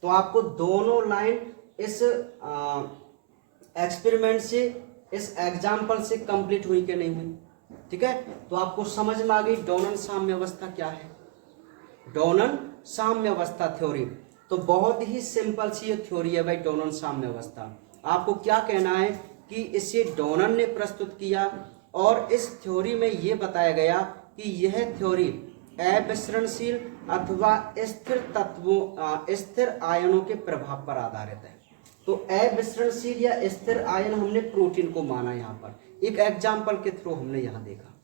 तो आपको दोनों लाइन इस एक्सपेरिमेंट से, इस एग्जाम्पल से कंप्लीट हुई कि नहीं हुई? ठीक है, तो आपको समझ में आ गई डोनर साम्य अवस्था क्या है, डोनर साम्य अवस्था थ्योरी। तो बहुत ही सिंपल सी थ्योरी है भाई डोनर साम्य अवस्था। आपको क्या कहना है कि इसे डोनर ने प्रस्तुत किया और इस थ्योरी में ये बताया गया कि यह थ्योरी अविसरणशील अथवा स्थिर तत्वों स्थिर आयनों के प्रभाव पर आधारित है। तो अविसरणशील या स्थिर आयन हमने प्रोटीन को माना, यहाँ पर एक एग्जाम्पल के थ्रू हमने यहाँ देखा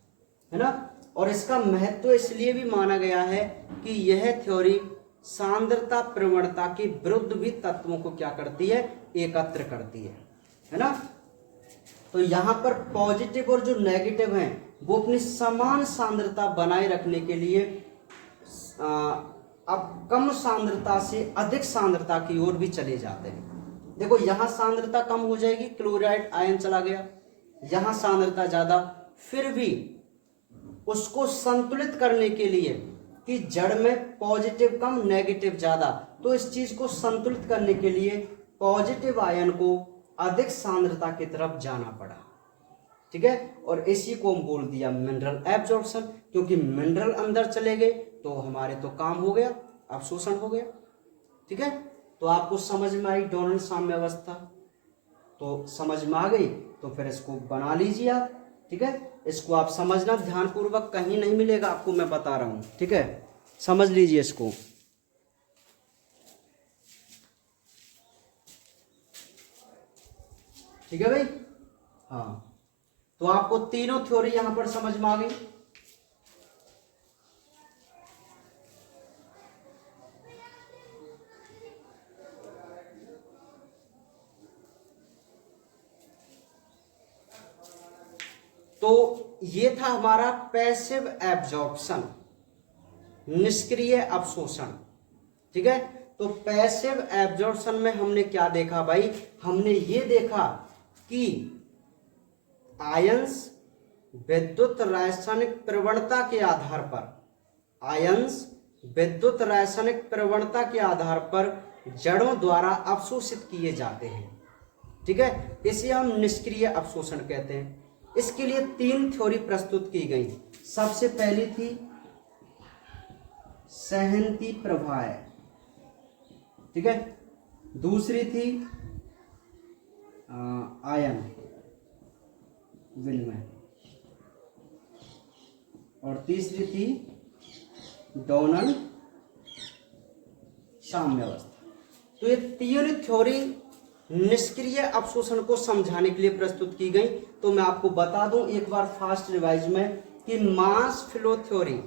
है ना। और इसका महत्व इसलिए भी माना गया है कि यह थ्योरी सांद्रता प्रवणता के विरुद्ध भी तत्वों को क्या करती है, एकत्र करती है ना। तो यहाँ पर पॉजिटिव और जो नेगेटिव हैं वो अपनी समान सांद्रता बनाए रखने के लिए अब कम सांद्रता से अधिक सांद्रता की ओर भी चले जाते हैं। देखो यहाँ सांद्रता कम हो जाएगी, क्लोराइड आयन चला गया, यहाँ सांद्रता ज्यादा, फिर भी उसको संतुलित करने के लिए कि जड़ में पॉजिटिव कम नेगेटिव ज्यादा, तो इस चीज को संतुलित करने के लिए पॉजिटिव आयन को अधिक सांद्रता की तरफ जाना पड़ा, ठीक है। और इसी को हम बोल दिया मिनरल एब्जॉर्प्शन, क्योंकि मिनरल अंदर चले गए तो हमारे तो काम हो गया, अवशोषण हो गया, ठीक है। तो आपको समझ में आई डोनर साम्य अवस्था, तो समझ में आ गई तो फिर इसको बना लीजिए आप, ठीक है। इसको आप समझना ध्यानपूर्वक, कहीं नहीं मिलेगा आपको, मैं बता रहा हूं, ठीक है। समझ लीजिए इसको। ठीक है भाई, हाँ। तो आपको तीनों थ्योरी यहां पर समझ में आ गई। तो ये था हमारा पैसिव एब्जॉर्प्शन, निष्क्रिय अवशोषण, ठीक है। तो पैसिव एब्जॉर्प्शन में हमने क्या देखा भाई, हमने ये देखा कि आयंस विद्युत रासायनिक प्रवणता के आधार पर, आयंस विद्युत रासायनिक प्रवणता के आधार पर जड़ों द्वारा अवशोषित किए जाते हैं, ठीक है। इसे हम निष्क्रिय अवशोषण कहते हैं। इसके लिए तीन थ्योरी प्रस्तुत की गई। सबसे पहली थी सहनती प्रवाह, ठीक है। दूसरी थी आयन विनिमय, और तीसरी थी डोनर साम्य अवस्था। तो ये तीन थ्योरी निष्क्रिय अवशोषण को समझाने के लिए प्रस्तुत की गई। तो मैं आपको बता दूं एक बार फास्ट रिवाइज में कि मास फ्लो थ्योरी,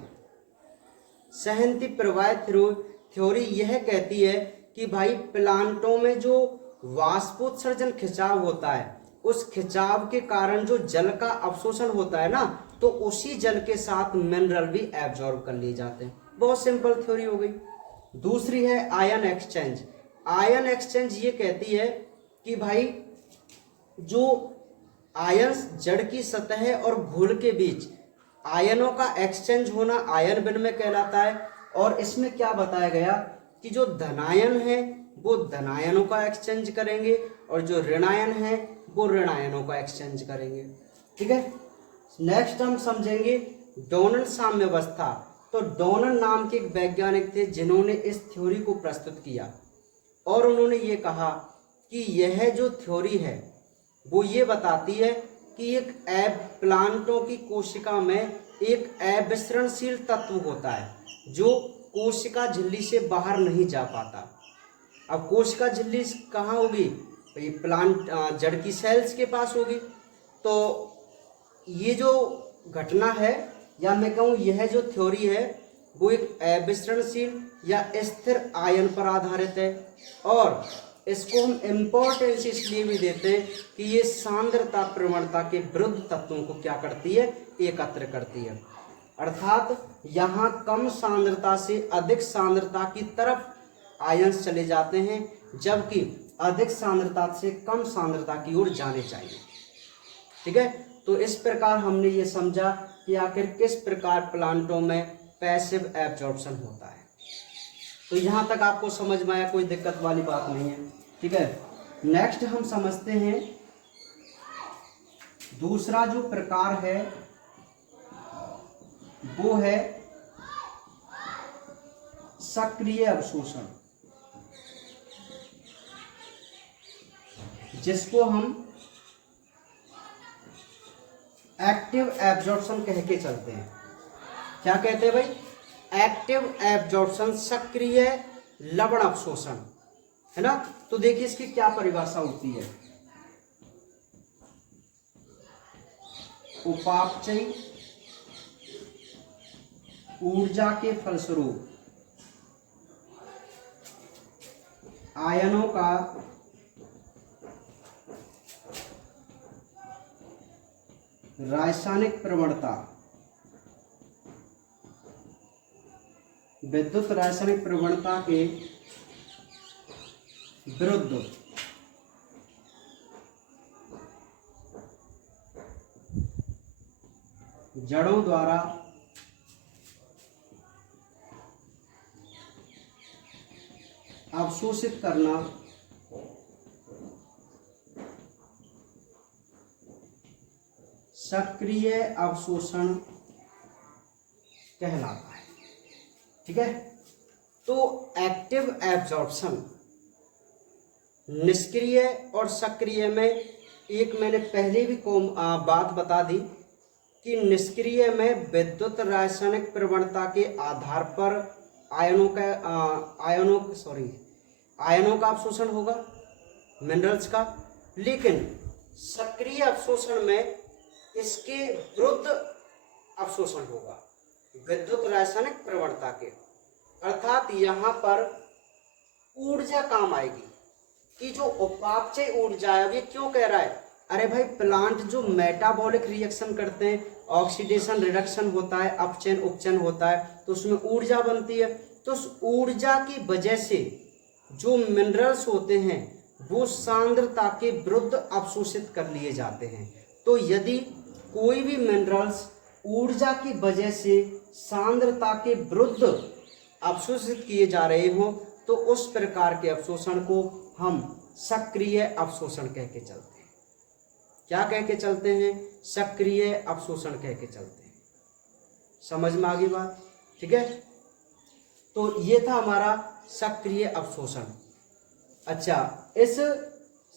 सहनती प्रवाह थ्योरी यह कहती है कि भाई प्लांटों में जो वाष्पोत्सर्जन खिंचाव होता है, उस खिंचाव के कारण जो जल का अवशोषण होता है ना, तो उसी जल के साथ मिनरल भी एब्जॉर्ब कर लिए जाते हैं। बहुत सिंपल थ्योरी हो गई। दूसरी है आयन एक्सचेंज। आयन एक्सचेंज ये कहती है कि भाई जो आयंस जड़ की सतह और घोल के बीच आयनों का एक्सचेंज होना आयन विनिमय कहलाता है। और इसमें क्या बताया गया कि जो धनायन है वो धनायनों का एक्सचेंज करेंगे और जो ऋणायन है वो ऋणायनों का एक्सचेंज करेंगे, ठीक है। नेक्स्ट हम समझेंगे डोनर साम्य अवस्था। तो डोनर नाम के एक वैज्ञानिक थे जिन्होंने इस थ्योरी को प्रस्तुत किया और उन्होंने ये कहा कि यह जो थ्योरी है वो ये बताती है कि एक प्लांटों की कोशिका में एक अविसरणशील तत्व होता है जो कोशिका झिल्ली से बाहर नहीं जा पाता। अब कोशिका झिल्ली कहाँ होगी, ये प्लांट जड़ की सेल्स के पास होगी। तो ये जो घटना है, या मैं कहूँ यह जो थ्योरी है वो एक अविसरणशील या स्थिर आयन पर आधारित है। और इसको हम इम्पोर्टेंस इसलिए भी देते हैं कि ये सांद्रता प्रवणता के विरुद्ध तत्वों को क्या करती है, एकत्र करती है। अर्थात यहाँ कम सांद्रता से अधिक सांद्रता की तरफ आयंस चले जाते हैं, जबकि अधिक सांद्रता से कम सांद्रता की ओर जाने चाहिए, ठीक है। तो इस प्रकार हमने ये समझा कि आखिर किस प्रकार प्लांटों में पैसिव एब्जॉर्प्शन होता है। तो यहाँ तक आपको समझ में आया, कोई दिक्कत वाली बात नहीं है, ठीक है। नेक्स्ट हम समझते हैं दूसरा जो प्रकार है वो है सक्रिय अवशोषण। जिसको हम एक्टिव एब्जॉर्प्शन कह के चलते हैं। क्या कहते हैं भाई? एक्टिव एब्जॉर्प्शन, सक्रिय लवण अवशोषण, है ना। तो देखिए इसकी क्या परिभाषा होती है। उपापचयी ऊर्जा के फलस्वरूप आयनों का रासायनिक प्रवणता, विद्युत रासायनिक प्रवणता के विरुद्ध जड़ों द्वारा अवशोषित करना सक्रिय अवशोषण कहलाता है। ठीक है। तो एक्टिव एब्जॉर्प्शन, निष्क्रिय और सक्रिय में एक मैंने पहले भी बात बता दी कि निष्क्रिय में विद्युत रासायनिक प्रवणता के आधार पर आयनों का अवशोषण होगा, मिनरल्स का। लेकिन सक्रिय अवशोषण में इसके विरुद्ध अवशोषण होगा, विद्युत रासायनिक प्रवणता के। अर्थात यहाँ पर ऊर्जा काम आएगी कि जो उपापचय ऊर्जा है। अब ये क्यों कह रहा है? अरे भाई, प्लांट जो मेटाबॉलिक रिएक्शन करते हैं, ऑक्सीडेशन रिडक्शन होता है, अपचयन उपचयन होता है, तो उसमें ऊर्जा बनती है। तो उस ऊर्जा की वजह से जो मिनरल्स होते हैं वो सांद्रता के विरुद्ध अवशोषित कर लिए जाते हैं। तो यदि कोई भी मिनरल्स ऊर्जा की वजह से सांद्रता के विरुद्ध अवशोषित किए जा रहे हो तो उस प्रकार के अवशोषण को हम सक्रिय अवशोषण कह के चलते हैं। क्या कह के चलते हैं? सक्रिय अवशोषण कह के चलते हैं। समझ में आ गई बात? ठीक है। तो ये था हमारा सक्रिय अवशोषण। अच्छा, इस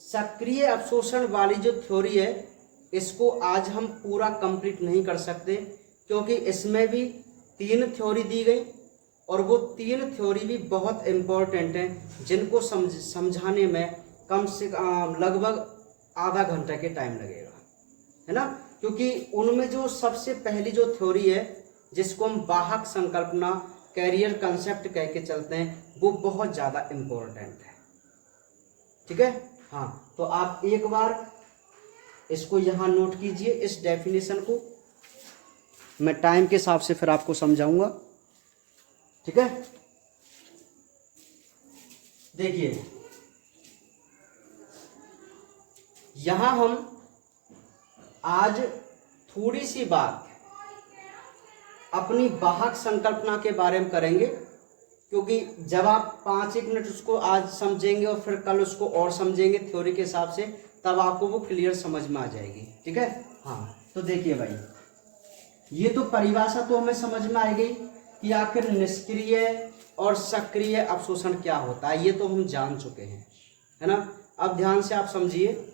सक्रिय अवशोषण वाली जो थ्योरी है इसको आज हम पूरा कंप्लीट नहीं कर सकते, क्योंकि इसमें भी 3 थ्योरी दी गई और वो 3 थ्योरी भी बहुत इम्पोर्टेंट हैं, जिनको समझाने में कम से लगभग आधा घंटा के टाइम लगेगा, है ना। क्योंकि उनमें जो सबसे पहली जो थ्योरी है जिसको हम वाहक संकल्पना, कैरियर कंसेप्ट कह के चलते हैं, वो बहुत ज़्यादा इम्पोर्टेंट है। ठीक है। हाँ, तो आप एक बार इसको यहाँ नोट कीजिए, इस डेफिनेशन को। मैं टाइम के हिसाब से फिर आपको समझाऊंगा। ठीक है। देखिए, यहाँ हम आज थोड़ी सी बात अपनी वाहक संकल्पना के बारे में करेंगे, क्योंकि जब आप 5-1 मिनट उसको आज समझेंगे और फिर कल उसको और समझेंगे थ्योरी के हिसाब से, तब आपको वो क्लियर समझ में आ जाएगी। ठीक है। हाँ, तो देखिए भाई, ये तो परिभाषा तो हमें समझ में आ गई कि आखिर निष्क्रिय और सक्रिय अवशोषण क्या होता है, ये तो हम जान चुके हैं, है ना। अब ध्यान से आप समझिए।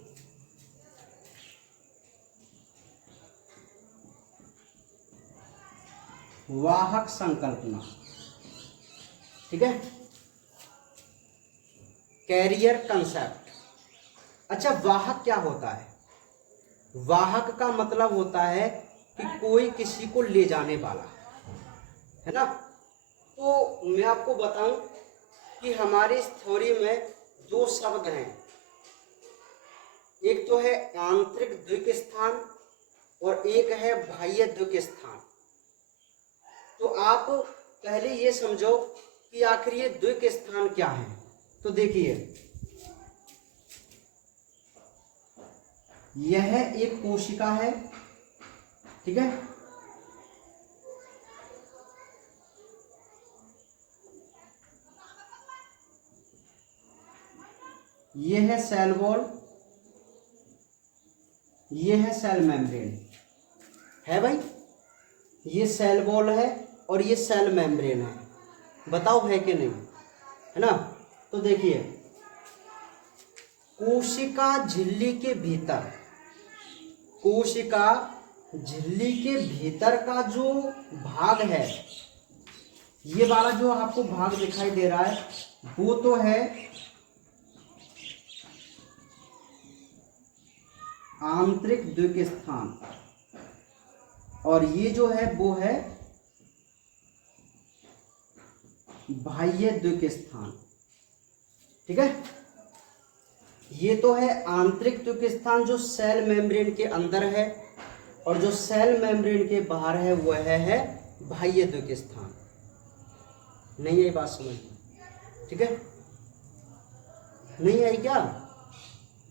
वाहक संकल्पना, ठीक है, कैरियर कंसेप्ट। अच्छा, वाहक क्या होता है? वाहक का मतलब होता है कि कोई किसी को ले जाने वाला, है ना। तो मैं आपको बताऊं कि हमारी इस थ्योरी में 2 शब्द हैं, एक तो है आंतरिक द्विक स्थान और एक है बाह्य द्विक स्थान। तो आप पहले ये समझो कि आखिर ये द्विक स्थान क्या है। तो देखिए, यह एक कोशिका है, ठीक है। यह है सेल वॉल, यह है सेल मेम्ब्रेन, है भाई। ये सेल वॉल है और ये सेल मेम्ब्रेन है। बताओ है कि नहीं, है ना। तो देखिए, कोशिका झिल्ली के भीतर, कोशिका झिल्ली के भीतर का जो भाग है, ये वाला जो आपको भाग दिखाई दे रहा है वो तो है आंतरिक द्विक स्थान, और ये जो है वो है बाह्य द्विक स्थान। ठीक है, ये तो है आंतरिक द्विक स्थान जो सेल मेम्ब्रेन के अंदर है, और जो सेल मेम्ब्रेन के बाहर है वह है बाह्य द्विक स्थान। नहीं आई बात समझ में? ठीक है, नहीं आई क्या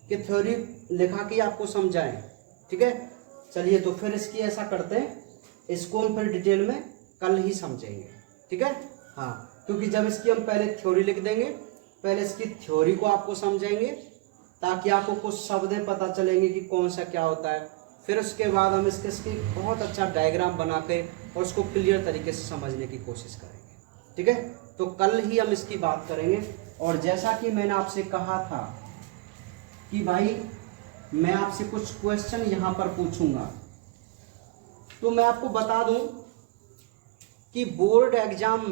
कि थ्योरी लिखा के आपको समझाएं? ठीक है, चलिए तो फिर इसकी ऐसा करते हैं, इसको हम फिर डिटेल में कल ही समझेंगे। ठीक है, हाँ, क्योंकि जब इसकी हम पहले थ्योरी लिख देंगे, पहले इसकी थ्योरी को आपको समझेंगे ताकि आपको कुछ शब्दें पता चलेंगे कि कौन सा क्या होता है, फिर उसके बाद हम इसके बहुत अच्छा डायग्राम बना के और उसको क्लियर तरीके से समझने की कोशिश करेंगे। ठीक है, तो कल ही हम इसकी बात करेंगे। और जैसा कि मैंने आपसे कहा था कि भाई मैं आपसे कुछ क्वेश्चन यहाँ पर पूछूंगा, तो मैं आपको बता दूं कि बोर्ड एग्जाम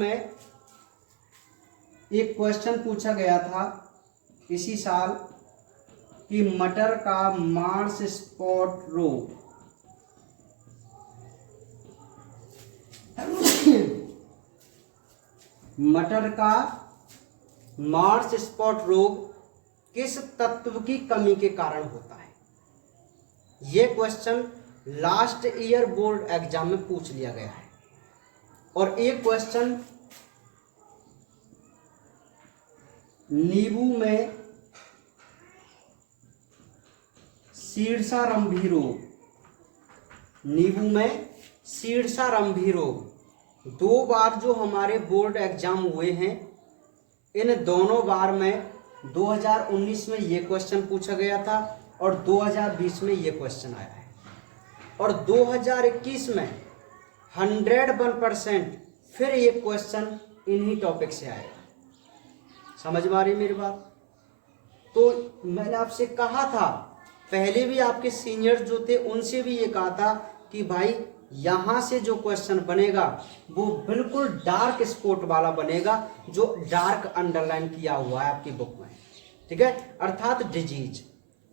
में एक क्वेश्चन पूछा गया था इसी साल कि मटर का मार्स स्पॉट रोग मटर का मार्स स्पॉट रोग किस तत्व की कमी के कारण होता है। यह question last year board exam में पूछ लिया गया है। और एक क्वेश्चन नींबू में शीर्षारंभी रोग, नींबू में शीर्षारंभी रोग, 2 बार जो हमारे बोर्ड एग्जाम हुए हैं, इन दोनों बार में 2019 में ये क्वेश्चन पूछा गया था और 2020 में ये क्वेश्चन आया है, और 2021 में 101% फिर ये क्वेश्चन इन्हीं टॉपिक से आएगा। समझ में आ रही मेरी बात? तो मैंने आपसे कहा था, पहले भी आपके सीनियर जो थे उनसे भी ये कहा था कि भाई यहाँ से जो क्वेश्चन बनेगा वो बिल्कुल डार्क स्पॉट वाला बनेगा, जो डार्क अंडरलाइन किया हुआ है आपकी बुक में। ठीक है, अर्थात डिजीज,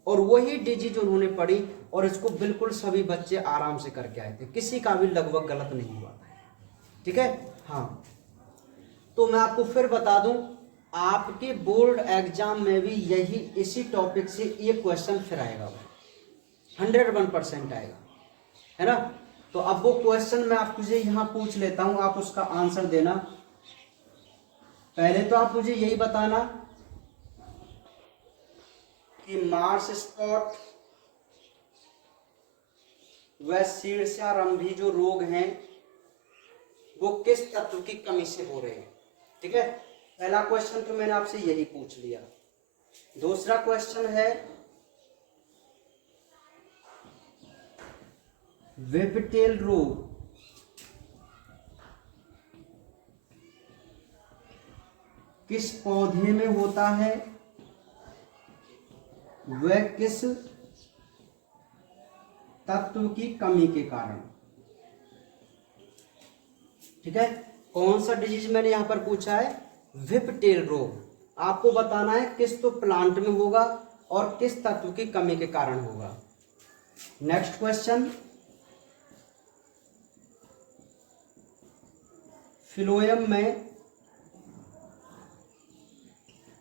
और वही डिजीज उन्होंने पढ़ी और इसको बिल्कुल सभी बच्चे आराम से करके आए थे, किसी का भी लगभग गलत नहीं हुआ था। ठीक है, हाँ, तो मैं आपको फिर बता दूं, आपके बोर्ड एग्जाम में भी यही इसी टॉपिक से एक क्वेश्चन फिर आएगा, 101% आएगा, है ना। तो अब वो क्वेश्चन मैं आपको यहाँ पूछ लेता हूं, आप उसका आंसर देना। पहले तो आप मुझे यही बताना कि मार्स स्पॉट व शीर्षारंभी जो रोग हैं वो किस तत्व की कमी से हो रहे हैं। ठीक है, पहला क्वेश्चन तो मैंने आपसे यही पूछ लिया। दूसरा क्वेश्चन है वेबटेल रोग किस पौधे में होता है, वह किस तत्व की कमी के कारण। ठीक है, कौन सा डिजीज मैंने यहां पर पूछा है, विपटेल रोग। आपको बताना है किस तो प्लांट में होगा और किस तत्व की कमी के कारण होगा। नेक्स्ट क्वेश्चन, फिलोयम में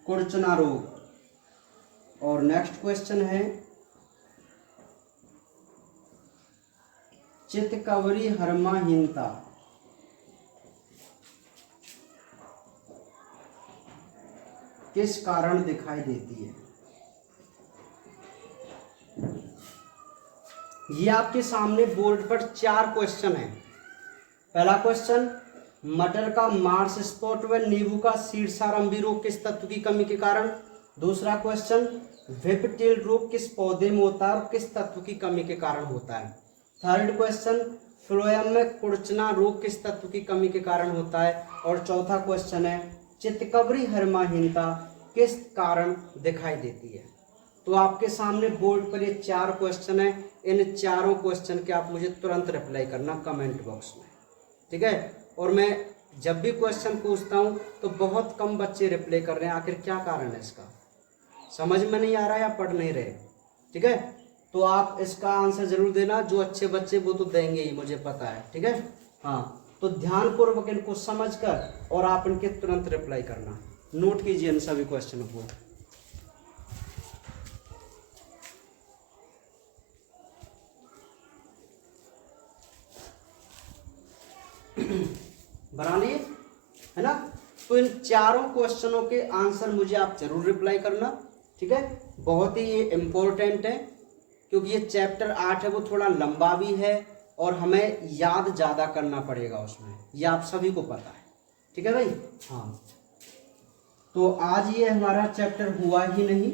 कुर्चना रोग। और नेक्स्ट क्वेश्चन है चितकवरी हर्माहीनता किस कारण दिखाई देती है। ये आपके सामने बोर्ड पर 4 क्वेश्चन है। पहला क्वेश्चन, मटर का मार्स स्पॉट व नींबू का शीर्षारंभी रोग किस तत्व की कमी के कारण। दूसरा क्वेश्चन, वेबटेल रोग किस पौधे में होता है और किस तत्व की कमी के कारण होता है। थर्ड क्वेश्चन, फ्लोएम में कुर्चना रोग किस तत्व की कमी के कारण होता है। और चौथा क्वेश्चन है, चित्तकबरी हरमाहीनता किस कारण दिखाई देती है। तो आपके सामने बोर्ड पर ये 4 क्वेश्चन है, इन चारों क्वेश्चन के आप मुझे तुरंत रिप्लाई करना कमेंट बॉक्स में, ठीक है। और मैं जब भी क्वेश्चन पूछता हूँ तो बहुत कम बच्चे रिप्लाई कर रहे हैं, आखिर क्या कारण है इसका, समझ में नहीं आ रहा है या पढ़ नहीं रहे, ठीक है। तो आप इसका आंसर जरूर देना, जो अच्छे बच्चे वो तो देंगे ही, मुझे पता है, ठीक है। हाँ, तो ध्यानपूर्वक इनको समझकर और आप इनके तुरंत रिप्लाई करना, नोट कीजिए इन सभी क्वेश्चनों को। बना लिए है ना। तो इन चारों क्वेश्चनों के आंसर मुझे आप जरूर रिप्लाई करना, ठीक है। बहुत ही ये इम्पोर्टेंट है, क्योंकि ये चैप्टर 8 है, वो थोड़ा लंबा भी है और हमें याद ज़्यादा करना पड़ेगा उसमें, ये आप सभी को पता है, ठीक है भाई। हाँ, तो आज ये हमारा चैप्टर हुआ ही नहीं,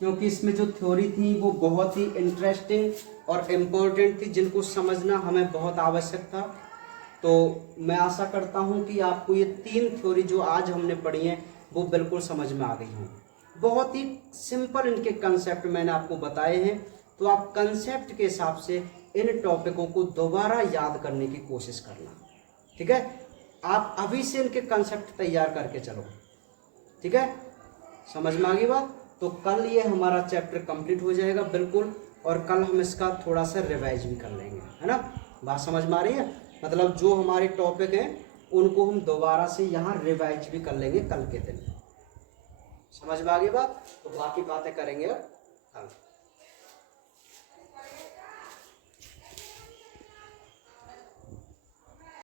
क्योंकि इसमें जो थ्योरी थी वो बहुत ही इंटरेस्टिंग और इम्पोर्टेंट थी, जिनको समझना हमें बहुत आवश्यक था। तो मैं आशा करता हूँ कि आपको ये 3 थ्योरी जो आज हमने पढ़ी हैं वो बिल्कुल समझ में आ गई हों। बहुत ही सिंपल इनके कंसेप्ट मैंने आपको बताए हैं, तो आप कंसेप्ट के हिसाब से इन टॉपिकों को दोबारा याद करने की कोशिश करना, ठीक है। आप अभी से इनके कंसेप्ट तैयार करके चलो, ठीक है। समझ में आ गई बात। तो कल ये हमारा चैप्टर कंप्लीट हो जाएगा बिल्कुल, और कल हम इसका थोड़ा सा रिवाइज भी कर लेंगे, है ना। बात समझ में आ रही है, मतलब जो हमारे टॉपिक हैं उनको हम दोबारा से यहाँ रिवाइज भी कर लेंगे कल के दिन। समझ में आ गई बात। तो बाकी बातें करेंगे कल।